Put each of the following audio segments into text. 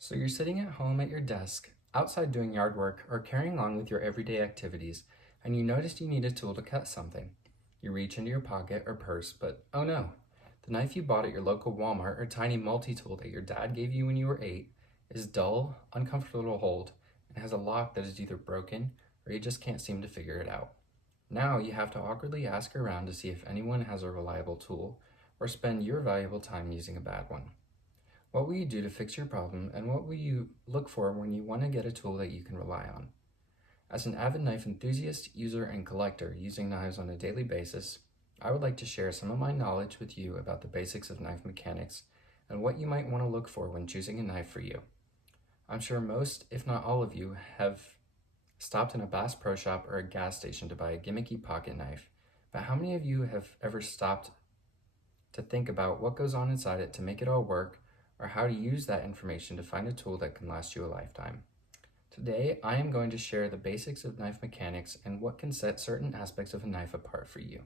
So you're sitting at home at your desk, outside doing yard work, or carrying on with your everyday activities, and you noticed you need a tool to cut something. You reach into your pocket or purse, but oh no, the knife you bought at your local Walmart or tiny multi-tool that your dad gave you when you were 8 is dull, uncomfortable to hold, and has a lock that is either broken or you just can't seem to figure it out. Now you have to awkwardly ask around to see if anyone has a reliable tool, or spend your valuable time using a bad one. What will you do to fix your problem, and what will you look for when you want to get a tool that you can rely on? As an avid knife enthusiast, user, and collector using knives on a daily basis, I would like to share some of my knowledge with you about the basics of knife mechanics and what you might want to look for when choosing a knife for you. I'm sure most, if not all of you, have stopped in a Bass Pro Shop or a gas station to buy a gimmicky pocket knife, but how many of you have ever stopped to think about what goes on inside it to make it all work, or how to use that information to find a tool that can last you a lifetime? Today, I am going to share the basics of knife mechanics and what can set certain aspects of a knife apart for you.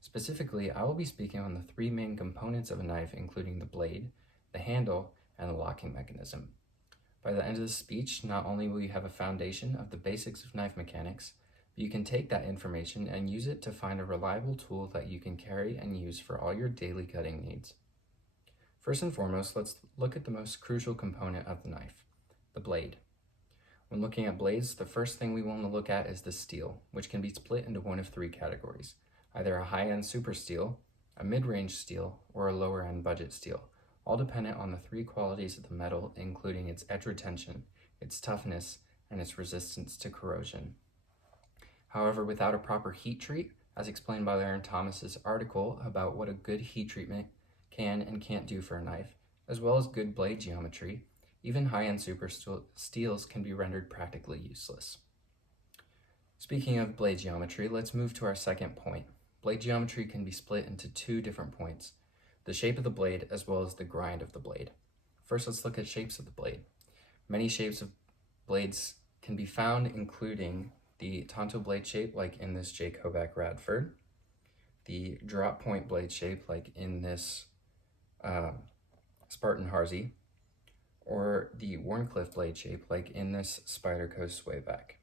Specifically, I will be speaking on the 3 main components of a knife, including the blade, the handle, and the locking mechanism. By the end of the speech, not only will you have a foundation of the basics of knife mechanics, but you can take that information and use it to find a reliable tool that you can carry and use for all your daily cutting needs. First and foremost, let's look at the most crucial component of the knife, the blade. When looking at blades, the first thing we want to look at is the steel, which can be split into one of 3 categories, either a high-end super steel, a mid-range steel, or a lower-end budget steel, all dependent on the 3 qualities of the metal, including its edge retention, its toughness, and its resistance to corrosion. However, without a proper heat treat, as explained by Larrin Thomas's article about what a good heat treatment can and can't do for a knife, as well as good blade geometry, even high-end super steels can be rendered practically useless. Speaking of blade geometry, let's move to our second point. Blade geometry can be split into 2 different points, the shape of the blade as well as the grind of the blade. First, let's look at shapes of the blade. Many shapes of blades can be found, including the Tonto blade shape, like in this J. Kovac Radford, the drop point blade shape, like in this Spartan Harsey, or the Wharncliffe blade shape, like in this Spyderco Swayback.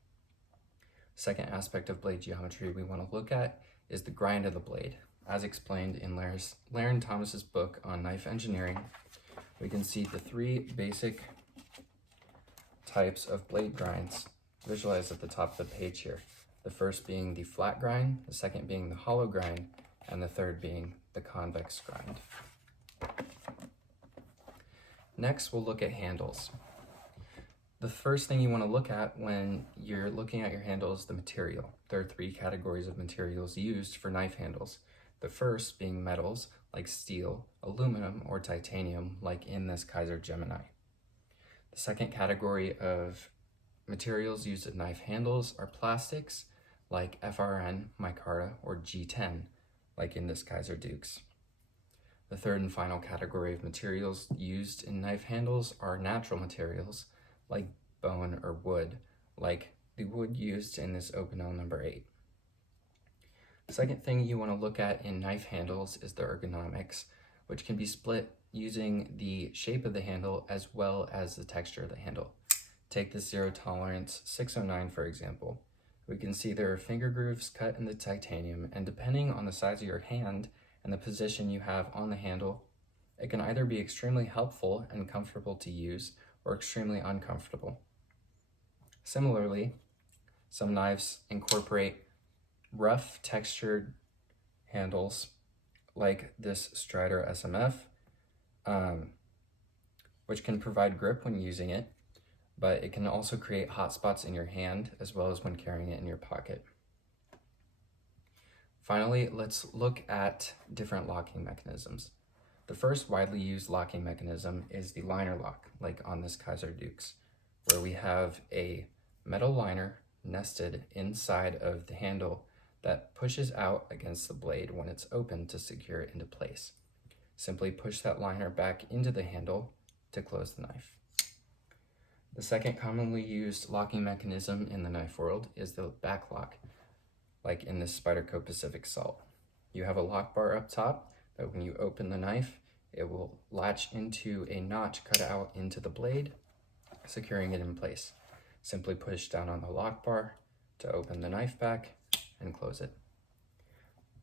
Second aspect of blade geometry we want to look at is the grind of the blade. As explained in Larrin Thomas's book on knife engineering, we can see the 3 basic types of blade grinds visualized at the top of the page here. The first being the flat grind, the second being the hollow grind, and the third being the convex grind. Next, we'll look at handles. The first thing you want to look at when you're looking at your handle is the material. There are 3 categories of materials used for knife handles. The first being metals like steel, aluminum, or titanium, like in this Kaiser Gemini. The second category of materials used in knife handles are plastics like FRN, micarta, or G10, like in this Kaiser Dukes. The third and final category of materials used in knife handles are natural materials like bone or wood, like the wood used in this Opinel number 8. The second thing you want to look at in knife handles is the ergonomics, which can be split using the shape of the handle as well as the texture of the handle. Take the Zero Tolerance 609 for example. We can see there are finger grooves cut in the titanium, and depending on the size of your hand and the position you have on the handle, it can either be extremely helpful and comfortable to use or extremely uncomfortable. Similarly, some knives incorporate rough textured handles like this Strider SMF, which can provide grip when using it, but it can also create hot spots in your hand as well as when carrying it in your pocket. Finally, let's look at different locking mechanisms. The first widely used locking mechanism is the liner lock, like on this Kaiser Dukes, where we have a metal liner nested inside of the handle that pushes out against the blade when it's open to secure it into place. Simply push that liner back into the handle to close the knife. The second commonly used locking mechanism in the knife world is the back lock, like in this Spyderco Pacific Salt. You have a lock bar up top that when you open the knife, it will latch into a notch cut out into the blade, securing it in place. Simply push down on the lock bar to open the knife back and close it.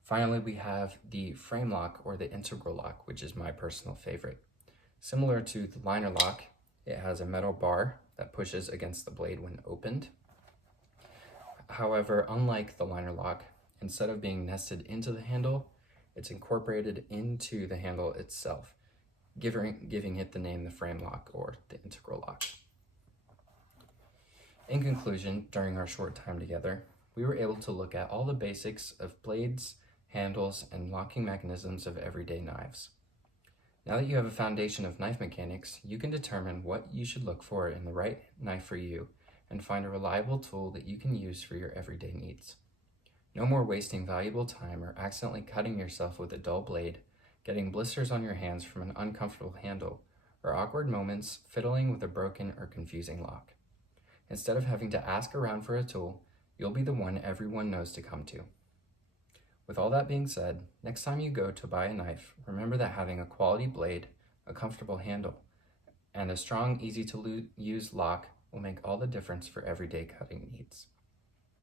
Finally, we have the frame lock or the integral lock, which is my personal favorite. Similar to the liner lock, it has a metal bar that pushes against the blade when opened. However, unlike the liner lock, instead of being nested into the handle, it's incorporated into the handle itself, giving it the name the frame lock or the integral lock. In conclusion, during our short time together, we were able to look at all the basics of blades, handles, and locking mechanisms of everyday knives. Now that you have a foundation of knife mechanics, you can determine what you should look for in the right knife for you and find a reliable tool that you can use for your everyday needs. No more wasting valuable time or accidentally cutting yourself with a dull blade, getting blisters on your hands from an uncomfortable handle, or awkward moments fiddling with a broken or confusing lock. Instead of having to ask around for a tool, you'll be the one everyone knows to come to. With all that being said, next time you go to buy a knife, remember that having a quality blade, a comfortable handle, and a strong, easy-to-use lock will make all the difference for everyday cutting needs.